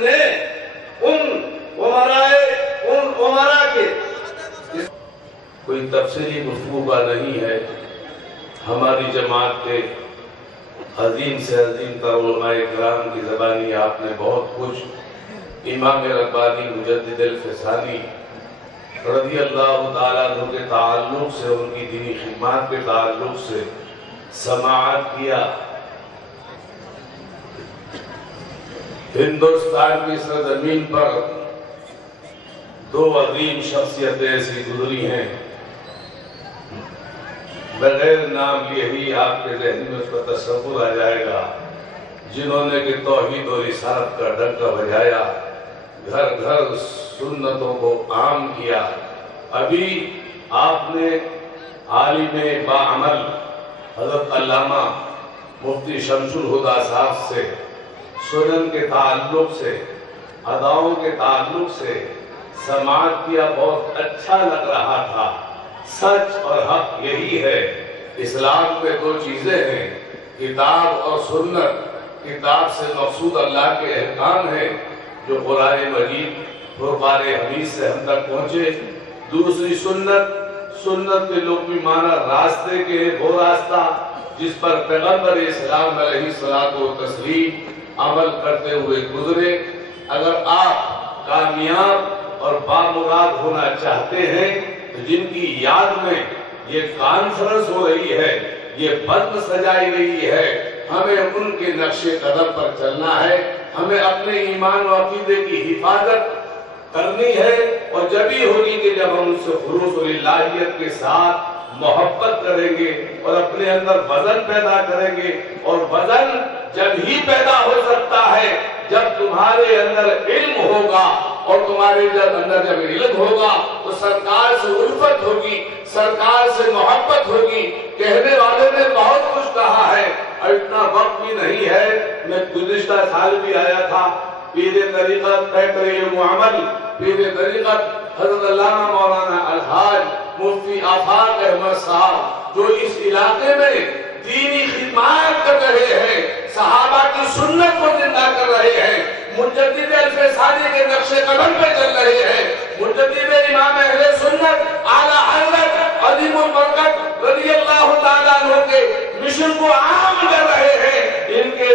نے ان عمرا کے کوئی تفصیلی گفتگو کا نہیں ہے. ہماری جماعت کے عظیم سے عظیم تر علماء کرام کی زبانی آپ نے بہت کچھ امام ربانی مجدد الفسانی رضی اللہ تعالیٰ عنہ کے تعلق سے، ان کی دینی خدمات کے تعلق سے سماعت کیا. ہندوستان کی سرزمین پر دو عظیم شخصیتیں ایسی گزری ہیں، بغیر نام لیے ہی آپ کے ذہن میں اس کا تصور آ جائے گا، جنہوں نے کہ توحید و رسالت کا ڈنکا بجایا، گھر گھر سنتوں کو عام کیا. ابھی آپ نے عالم باعمل حضرت علامہ مفتی شمس الہدیٰ صاحب سے سنن کے تعلق سے، اداؤں کے تعلق سے سماعت کیا. بہت اچھا لگ رہا تھا. سچ اور حق یہی ہے. اسلام میں دو چیزیں ہیں، کتاب اور سنت. کتاب سے مقصود اللہ کے احکام ہیں جو قرآن مجید فرقان حمید سے ہم تک پہنچے. دوسری سنت کے لغوی معنی راستے کے وہ راستہ جس پر پیغمبر اسلام علیہ الصلوۃ والتسلیم عمل کرتے ہوئے گزرے. اگر آپ کامیاب اور بامراد ہونا چاہتے ہیں تو جن کی یاد میں یہ کانفرنس ہو رہی ہے، یہ بند سجائی گئی ہے، ہمیں ان کے نقش قدم پر چلنا ہے. ہمیں اپنے ایمان و عقیدے کی حفاظت کرنی ہے، اور جب ہی ہوگی کہ جب ہم ان سے خلوص اور الہیت کے ساتھ محبت کریں گے اور اپنے اندر وزن پیدا کریں گے. اور وزن جب ہی پیدا ہو سکتا ہے جب تمہارے اندر علم ہوگا، اور تمہارے اندر جب علم ہوگا تو سرکار سے الفت ہوگی، سرکار سے محبت ہوگی. کہنے والے نے بہت کچھ کہا ہے اور اتنا وقت بھی نہیں ہے. میں گزشتہ سال بھی آیا تھا. پیر طریقت معمل پیر طریقت حضرت علامہ مولانا الحاج مفتی آفاق احمد صاحب جو اس علاقے میں دینی خدمات کر رہے ہیں، صحابہ کی سنت کو زندہ کر رہے ہیں، مجدد الفسانی کے نقش قدم پہ چل رہے ہیں، مجدد امام اہل سنت اعلیٰ حضرت عظیم البرکت رضی اللہ تعالیٰ عنہ کے مشن کو عام کر رہے ہیں. ان کے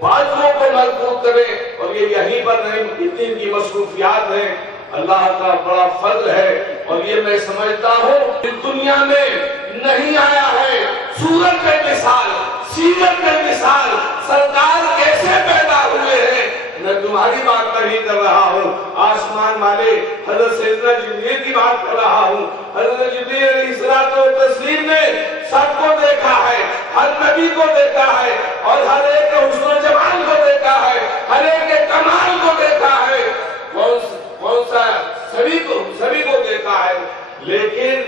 بازوؤں کو مضبوط کریں. اور یہ یہیں پر نہیں، ان کی مصروفیات ہیں. اللہ کا بڑا فضل ہے. اور یہ میں سمجھتا ہوں اس دنیا میں نہیں آیا ہے صورت کے مثال، سیرت کے مثال، سرکار کیسے پیدا ہوئے ہیں. میں تمہاری بات نہیں کر رہا ہوں، آسمان والے حضرت سیدنا جبریل کی بات کر رہا ہوں. حضرت جبریل علیہ الصلوۃ والتسلیم نے سب کو دیکھا ہے، ہر نبی کو دیکھا ہے، اور ہر ایک کے حسن و جمال کو دیکھا ہے، ہر ایک کے کمال کو دیکھا ہے. کون سا سبھی کو دیکھا ہے. لیکن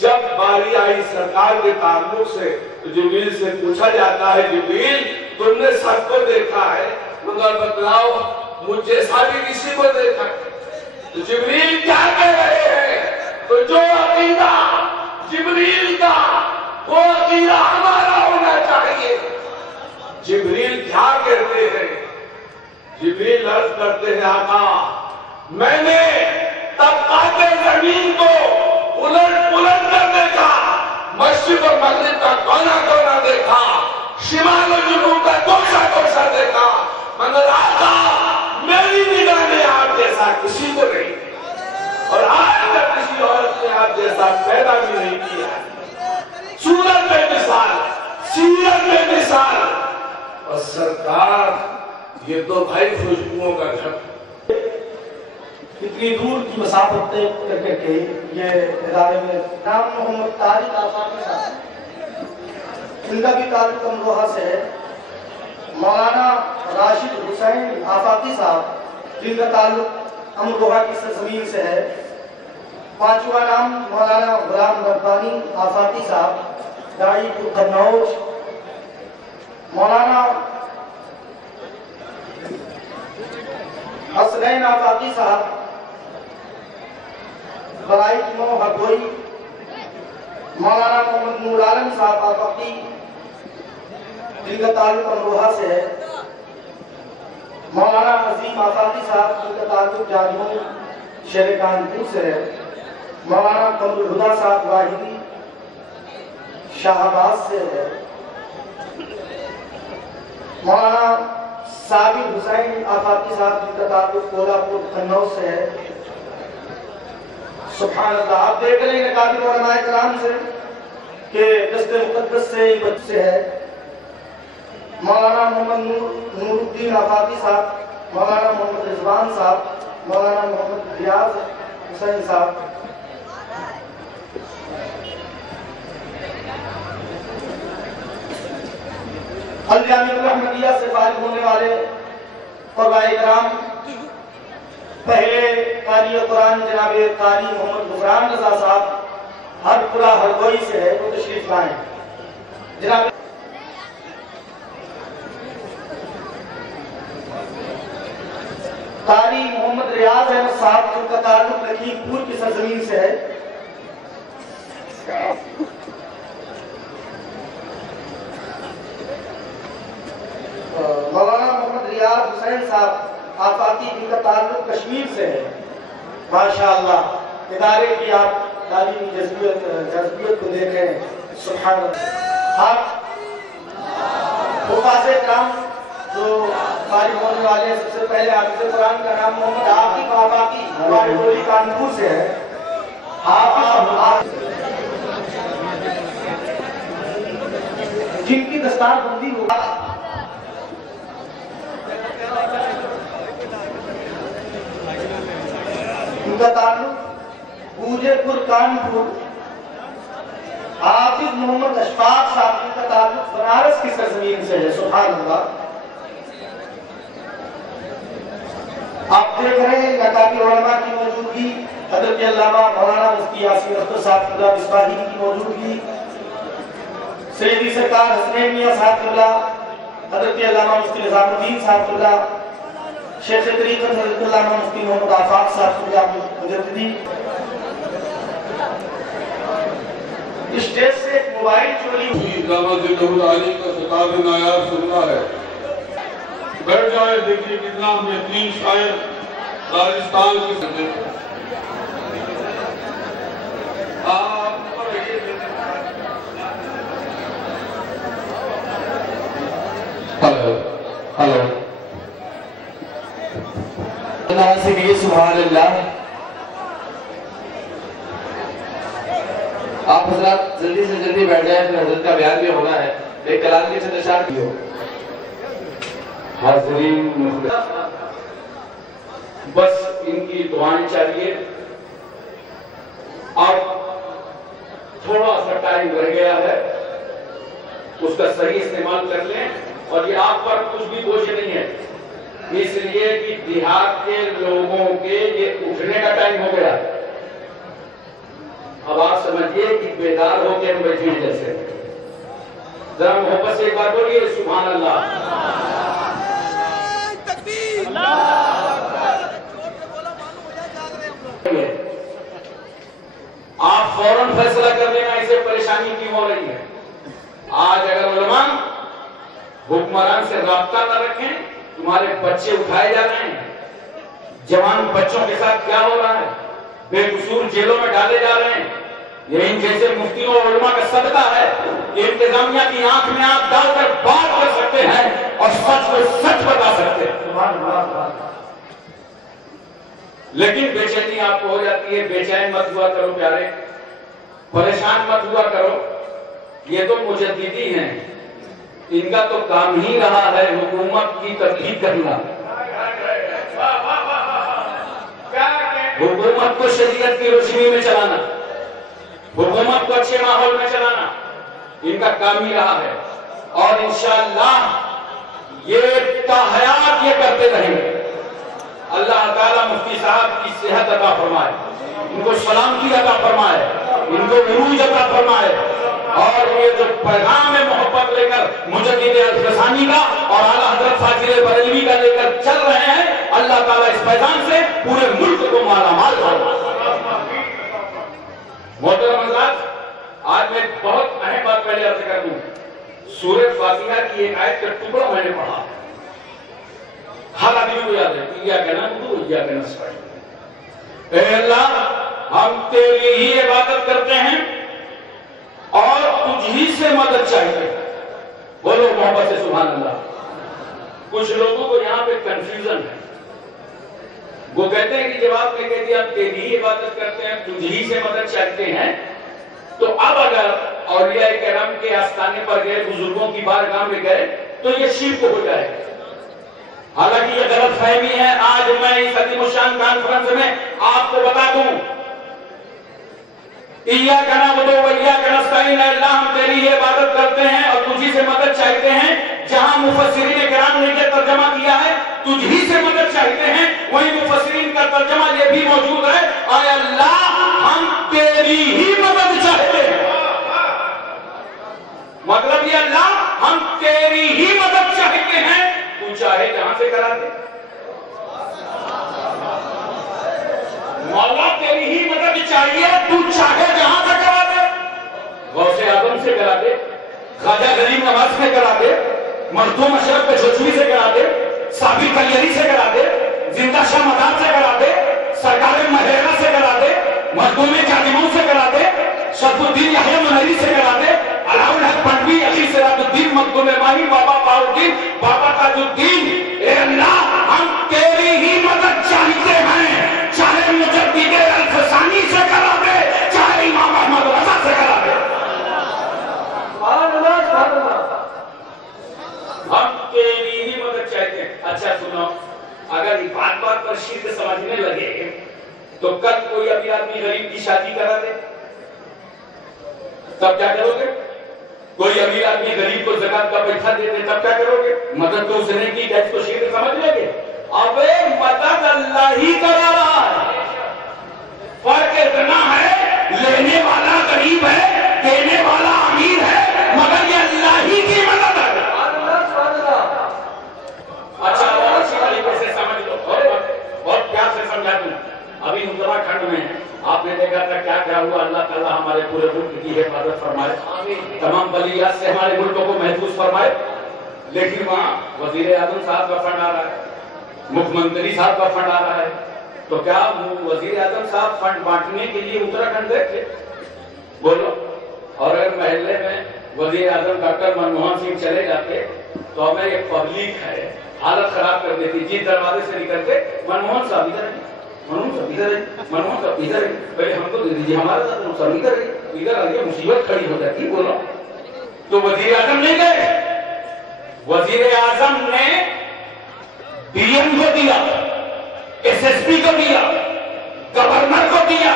جب باری آئی سرکار کے تعلق سے تو جبریل سے پوچھا جاتا ہے، جبریل تم نے سب کو دیکھا ہے مگر بتلاؤ مجھ جیسا بھی کسی کو دیکھا. تو جبریل کیا کہہ رہے ہیں؟ تو جو عقیدہ جبریل کا وہ عقیدہ ہمارا ہونا چاہیے. جبریل کیا کہتے ہیں؟ جبریل عرض کرتے ہیں، آقا میں نے طبقات زمین کو الٹ پلٹ کر دیکھا، مشرق اور مغرب کا کونا کونا دیکھا، شمال و جنوب کا کوشا کوشا دیکھا، مگر آقا میری نگاہ نے آپ جیسا کسی کو نہیں کیا، اور آج تک کسی عورت نے آپ جیسا پیدا بھی نہیں کیا. صورت میں مثال، سیرت میں مثال. اور سرکار یہ دو بھائی خوشبوؤں کا گھر. اتنی دور کی مسافت طے کر کے یہ ادارے میں نام محمد طارق آفاقی صاحب، ان کا بھی تعلق امروہہ سے ہے. مولانا راشد حسین آفاقی صاحب جن کا تعلق امروہہ کی سرزمین سے ہے. پانچواں نام مولانا غلام ربانی آفاقی صاحب داعی قنوج. مولانا حسنین آفاقی صاحب برائٹ مو ہگوئی. مولانا محمد نور عالم صاحب آفاقی جن کا تعلق امروہہ سے ہے. مولانا مولانا عظیم آفاقی صاحب جن کا تعلق جاجموں شہر کانپور سے ہے، مولانا قمر الہدا صاحب واحدی شاہ آباد سے ہے، مولانا صابر حسین آفاقی صاحب جن کا تعلق کولہاپور قنوج سے ہے۔ سبحان اللہ، آپ دیکھ رہے ہیں اکابر علماء کرام سے کہ دست مقدس سے بچ سے ہے۔ مولانا محمد نور الدین آفاقی صاحب، مولانا محمد رضوان صاحب، مولانا محمد ریاض حسین صاحب، الجامعہ الرحمدیہ سے فارغ ہونے والے قرباء کرام، پہلے قاری قرآن جناب قاری محمد غفران رضا صاحب ہر پورا ہردوئی سے ہے، وہ تشریف لائیں۔ جناب قاری محمد ریاض احمد صاحب جن کا تعلق لکھیم پور کی سرزمین سے ہے۔ مولانا محمد ریاض حسین صاحب آفاقی جن کا تعلق کشمیر سے ہے۔ ماشاءاللہ، ادارے کی آپ تعلیمی جذبیت کو دیکھیں، سبحان اللہ۔ آپ حفاظ کرام جو فارغ ہونے والے ہیں، سب سے پہلے حافظ قرآن کا نام محمد عاقب آفاقی ہمارے ٹولی کانپور سے ہے۔ جن کی دستار بندی ہوا ان کا تعلق بوجے پور کانپور، حافظ محمد اشفاق صاحب ان کا تعلق بنارس کی سرزمین سے ہے۔ سبحان اللہ، آپ دیکھ رہے ہیں اکابر علماء کی موجودگی، حضرت علامہ مولانا مفتی یاسین اختر صاحب قبلہ مصباحی کی موجودگی، سیدی سرکار حسنین میاں صاحب قبلہ، حضرت علامہ مفتی نظام الدین صاحب قبلہ، شیخ طریقت حضرت علامہ مفتی محمد آفاق صاحب قبلہ مجددی۔ اسٹیج سے ایک موبائل چوری ہوئی، داماد علی کا خطاب نایاب سننا ہے۔ بیٹھ جائے، دیکھیے کتنا بہترین شاعر راجستھان کی سنت۔ ہلو اللہ سے کہیے سبحان اللہ۔ آپ حضرات جلدی سے جلدی بیٹھ جائیں، پھر حضرت کا بیان بھی ہونا ہے۔ ایک کلام کے چند اشعار کی ہو۔ حاضرین، بس ان کی دعائیں چاہیے۔ اب تھوڑا سا ٹائم رہ گیا ہے، اس کا صحیح استعمال کر لیں، اور یہ آپ پر کچھ بھی بوجھ نہیں ہے، اس لیے کہ دیہات کے لوگوں کے یہ اٹھنے کا ٹائم ہو گیا۔ اب آپ سمجھیے کہ بیدار ہو کے ہم بیٹھے ہیں، جیسے ذرا محبت سے ایک بار بولیے سبحان اللہ۔ آپ فوراً فیصلہ کر لینا اسے پریشانی کیوں ہو رہی ہے۔ آج اگر علماء حکمران سے رابطہ نہ رکھیں، تمہارے بچے اٹھائے جا رہے ہیں، جوان بچوں کے ساتھ کیا ہو رہا ہے، بے قصور جیلوں میں ڈالے جا رہے ہیں۔ یہ ان جیسے مفتیوں اور علماء کا صدقہ ہے کہ انتظامیہ کی آنکھ میں آنکھ ڈال کر بات کر سکتے ہیں اور سچ کو سچ بتا سکتے ہیں۔ لیکن بے چینی آپ کو ہو جاتی ہے۔ بے چین مت ہوا کرو پیارے، پریشان مت ہوا کرو۔ یہ تو مجددی ہیں، ان کا تو کام ہی رہا ہے حکومت کی تبلیغ کرنا، حکومت کو شریعت کی روشنی میں چلانا، حکومت کو اچھے ماحول میں چلانا، ان کا کام ہی رہا ہے۔ اور انشاءاللہ یہ تاحیات یہ کرتے رہیں گے۔ اللہ تعالیٰ مفتی صاحب کی صحت عطا فرمائے، ان کو سلامتی عطا فرمائے، ان کو عروج عطا فرمائے، اور یہ جو پیغام محبت لے کر مجدد الفسانی کا اور اعلیٰ حضرت فاضل بریلوی کا لے کر چل رہے ہیں، اللہ تعالیٰ اس پیغام سے پورے ملک کو مالا مال فرمائے۔ محترم حضرات، آج میں بہت اہم بات پہلے عرض کر دوں۔ سورۃ فاتحہ کی ایک آیت کا ٹکڑا میں نے پڑھا، حالانکہ آدمی کو یاد ہے کیا کہنا تو کیا کہنا سپاہی. اے اللہ ہم تیری ہی عبادت کرتے ہیں اور تجھ ہی سے مدد چاہیے. بولو محبت سے سبحان اللہ. کچھ لوگوں کو یہاں پہ کنفیوژن ہے. وہ کہتے ہیں کہ جب آپ نے کہہ دیا ہم تیری ہی عبادت کرتے ہیں تجھ ہی سے مدد چاہتے ہیں تو اب اگر اولیاء کرام کے آستانے پر گئے بزرگوں کی بارگاہ میں گئے تو یہ شرک ہو جائے. حالانکہ یہ غلط فہمی ہے. آج میں اس عظیم الشان کانفرنس میں آپ کو بتا دوں ایاک نعبد و ایاک نستعین. اللہ ہم تیری ہی عبادت کرتے ہیں اور تجھی سے مدد چاہتے ہیں. جہاں مفسرین کرام نے یہ ترجمہ کیا ہے تجھ ہی سے مدد چاہتے ہیں وہی مفسرین کا ترجمہ یہ بھی موجود ہے اے اللہ ہم تیری ہی مدد چاہتے ہیں. مطلب یہ اللہ ہم تیری ہی مدد چاہتے ہیں. تو چاہے جہاں سے کرا دے. مولا تیری ہی مدد چاہیے تو چاہے جہاں سے کرا دے. غوث اعظم سے کرا دے, خواجہ غریب نواز سے کرا دے, مخدوم اشرف کچھوچوی سے کرا دے, صابر کلیری سے کرا دے, زندہ شاہ مدار سے کرا دے, سرکار مہرہ سے کرا دے, مخدوم کاظموں سے کرا دے, شرف الدین یحییٰ منہری سے کرا دے, علاء الحق پنڈوی, علی سراج الدین, مخدوم ماہی, بابا باؤدین, بابا تاج الدین. اے اللہ ہم تیری ہی مدد چاہتے ہیں. چاہے مجدد الفسانی سے کرا دے چاہے امام احمد رضا سے کرا دے. ہم تیری ہی مدد چاہتے ہیں. اچھا سنو, اگر بات بات پر شرک سمجھنے لگے تو کل کوئی ابھی آدمی غریب کی شادی کرا دے تب کیا کرو گے؟ کوئی امیر آدمی غریب کو زکات کا پیسہ دے دے تب کیا کرو گے؟ مدد تو اس نے کی جیسے کو شرک سمجھ لیں گے. ابے مدد اللہ ہی کرا رہا ہے. فرق اتنا ہے لینے والا غریب ہے دینے والا امیر ہے مگر یہ اللہ ہی کی مدد ہے. اچھا اور اچھی طریقے سے سمجھ لو اور پیار سے سمجھا دوں. ابھی اتراکھنڈ میں آپ نے دیکھا تھا کیا کیا ہوا. اللہ تعالیٰ ہمارے پورے ملک کی حفاظت فرمائے, تمام بلیات سے ہمارے ملک کو محفوظ فرمائے. لیکن وہاں وزیر اعظم صاحب کا فنڈ آ رہا ہے, مکھ منتری صاحب کا فنڈ آ رہا ہے. تو کیا وزیر اعظم صاحب فنڈ بانٹنے کے لیے اتراکھنڈ گئے تھے؟ بولو. اور اگر محلے میں وزیر اعظم ڈاکٹر منموہن سنگھ چلے جاتے تو ہمیں ایک پبلک ہے حالت خراب کر دیتی. جس دروازے سے نکلتے منموہن صاحب ادھر ہے, منموہن صاحب ادھر ہے, منموہن صاحب ادھر ہے, پہلے ہم کو دے دیجیے ہمارے ساتھ صاحب ادھر ہے, ادھر آ کے مصیبت کھڑی ہو جاتی. بولو. تو وزیر اعظم نہیں گئے. وزیر اعظم نے ڈی ایم کو دیا, ایس ایس پی کو دیا, گورنر کو دیا.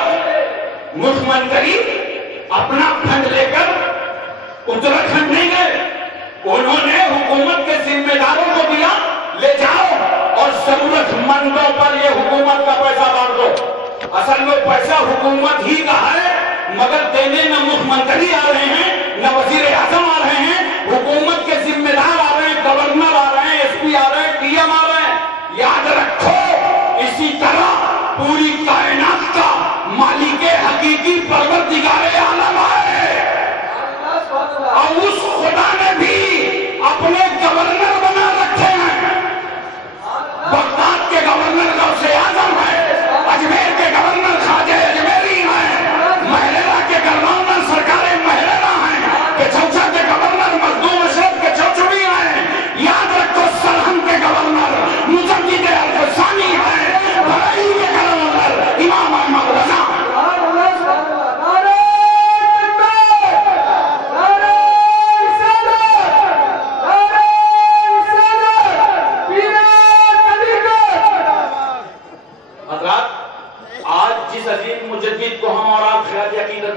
مکھ منتری اپنا فنڈ لے کر اتراکھنڈ نہیں گئے. انہوں نے حکومت کے ذمہ داروں کو دیا لے جاؤ اور ضرورت مندوں پر یہ حکومت کا پیسہ بانٹ دو. اصل میں پیسہ حکومت ہی کا ہے مگر دینے نہ مکھ منتری آ رہے ہیں نہ وزیر اعظم آ رہے ہیں. حکومت کے ذمہ دار آ رہے ہیں, گورنر آ رہے ہیں, ایس پی آ رہے ہیں, ڈی ایم آ رہے ہیں. یاد رکھو اسی طرح پوری کائنات کا مالک حقیقی پروردگار عالم ہے اور اس خدا نے بھی اپنے گورنر بنا رکھے ہیں. بغداد کے گورنر غوث اعظم ہے, اجمیر کے گورنر خواجہ اجمیری ہیں, مہرہ کے گورنر سرکار مہرہ ہیں, کچھوچا کے گورنر مخدوم اشرف کچھوچوی ہیں. یاد رکھو سرہند کے گورنر مجدد الفسانی ہیں, بھرائی کے گورنر امام احمد رضا.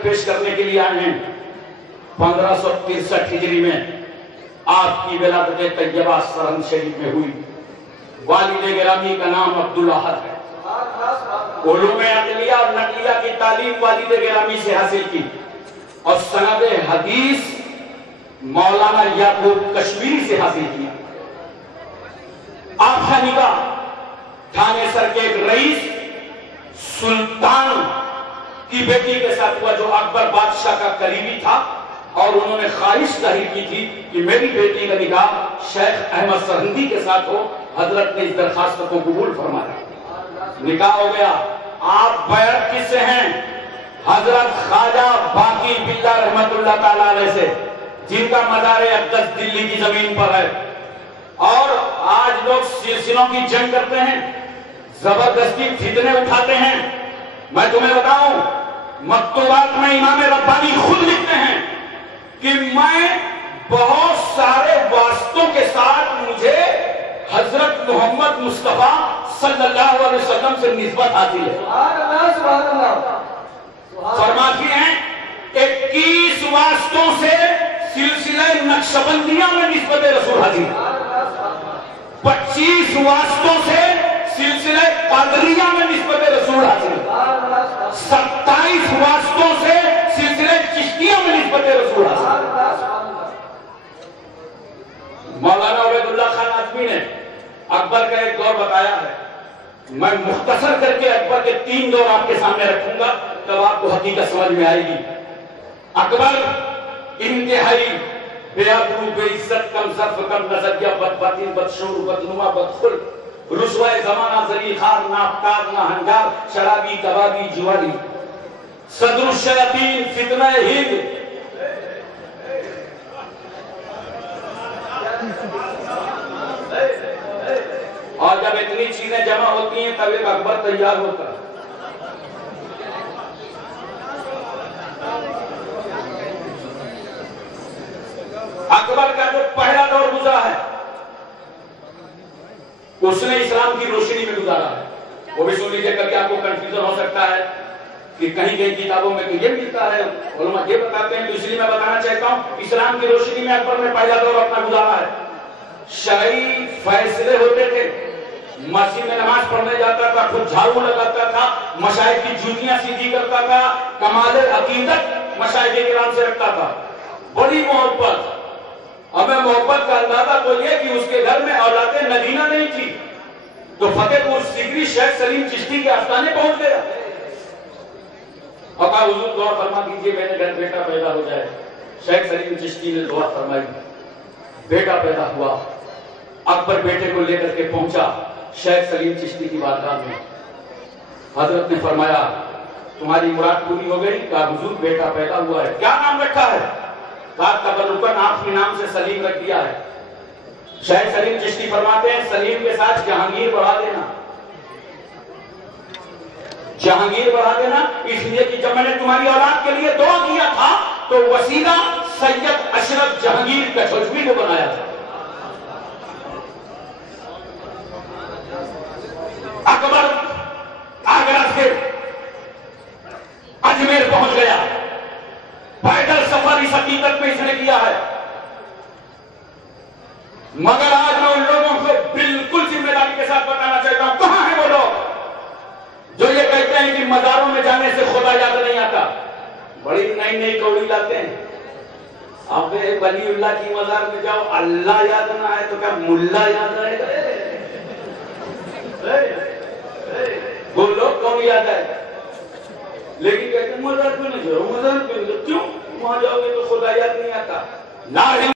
پیش کرنے کے لیے آئے ہیں. 1563 ہجری میں آپ کی ولادت طیبہ سرہند شریف میں ہوئی. والد گرامی کا نام عبدالاحد ہے. علوم عقلیہ اور نقلیہ کی تعلیم والد گرامی سے حاصل کی اور سند حدیث مولانا یعقوب کشمیری سے حاصل کیا. آپ کا نکاح تھانے سر کے ایک رئیس سلطان کی بیٹی کے ساتھ ہوا جو اکبر بادشاہ کا قریبی تھا اور انہوں نے خواہش ظاہر کی تھی کہ میری بیٹی کا نکاح شیخ احمد سرہندی کے ساتھ ہو. حضرت نے اس درخواست کو قبول فرمایا، نکاح ہو گیا۔ آپ بیعت کس سے ہیں؟ حضرت خواجہ باقی باللہ رحمت اللہ تعالیٰ علیہ سے، جن کا مزار اقدس دلی کی زمین پر ہے۔ اور آج لوگ سلسلوں کی جنگ کرتے ہیں، زبردستی فتنے اٹھاتے ہیں۔ میں تمہیں بتاؤں، مکتوبات میں امام ربانی خود لکھتے ہیں کہ میں بہت سارے واسطوں کے ساتھ مجھے حضرت محمد مصطفیٰ صلی اللہ علیہ وسلم سے نسبت حاصل ہے۔ فرماتی ہیں 21 واسطوں سے سلسلہ نقشبندیہ میں نسبت رسول حاصل ہے، 25 واسطوں سے سلسلہ قادریہ میں نسبت رسول حاصل ہے، 27 واسطوں سے سلسلہ چشتیہ میں نسبت رسول حاصل ہے۔ مولانا عبید اللہ خان آزمی نے اکبر کا ایک دور بتایا ہے، میں مختصر کر کے اکبر کے 3 دور آپ کے سامنے رکھوں گا، تب آپ کو حقیقت سمجھ میں آئے گی۔ اکبر انتہائی بے ابرو، بے عزت، کم ظرف، کم نظریہ، بد باطن، بدشعور، بدنما، بدخلق، رسوائے زمانہ، ذلیل خوار، ناپکار، ناہنگار، شرابی، کبابی، جواری، صدر الشیاطین، فتنہ ہند۔ اور جب اتنی چیزیں جمع ہوتی ہیں تب ایک اکبر تیار ہوتا ہے۔ اکبر کا جو پہلا دور گزرا ہے اس نے اسلام کی روشنی میں گزارا ہے۔ وہ بھی سن لیجیے، کبھی آپ کو کنفیوژن ہو سکتا ہے کہ کہیں کہیں کتابوں میں تو یہ ملتا ہے، علماء یہ بتاتے ہیں، تو اس لیے میں بتانا چاہتا ہوں اسلام کی روشنی میں اکبر نے پہلا دور اپنا گزارا ہے۔ شرعی فیصلے ہوتے تھے، مسجد میں نماز پڑھنے جاتا تھا، خود جھاڑو لگاتا تھا، مشائخ کی جوتیاں سیدھی کرتا تھا، کمال عقیدت مشائخ کرام سے رکھتا تھا، بڑی محبت۔ ہمیں محبت کا اندازہ تو یہ کہ اس کے گھر میں اولاد نگینہ نہیں تھی، تو فتح پور سیکری شیخ سلیم چشتی کے آستانے پہنچ گیا اور کہا حضور دعا فرما دیجئے میرے گھر بیٹا پیدا ہو جائے۔ شیخ سلیم چشتی نے دعا فرمائی، بیٹا پیدا ہوا۔ اکبر بیٹے کو لے کر کے پہنچا شیخ سلیم چشتی کی بارگاہ میں۔ حضرت نے فرمایا تمہاری مراد پوری ہو گئی؟ کہا حضور بیٹا پیدا ہوا ہے۔ کیا نام رکھا ہے؟ کہا تبرکاً آپ کے نام سے سلیم رکھ دیا ہے۔ شیخ سلیم چشتی فرماتے ہیں سلیم کے ساتھ جہانگیر بڑھا دینا، جہانگیر بڑھا دینا، اس لیے کہ جب میں نے تمہاری اولاد کے لیے دعا کیا تھا تو وسیلہ سید اشرف جہانگیر کچھوچوی کو بنایا تھا۔ اکبر آگرہ سے اجمیر پہنچ گیا، پیدل سفر اس حقیقت میں اس نے کیا ہے۔ مگر آج میں ان لوگوں کو بالکل ذمہ داری کے ساتھ بتانا چاہتا ہوں، کہاں ہیں وہ لوگ جو یہ کہتے ہیں کہ مزاروں میں جانے سے خدا یاد نہیں آتا؟ بڑی نئی نئی کوڑی لاتے ہیں۔ آپ ولی اللہ کی مزار میں جاؤ، اللہ یاد نہ آئے تو کیا ملا یاد آئے گا؟ وہ لوگ کون یاد آئے؟ لیکن کہتے ہیں مزار پہ نہیں جاؤ، مزار پہ نہیں جاؤ، کیوں؟ وہاں جاؤ گے تو خدا یاد نہیں آتا۔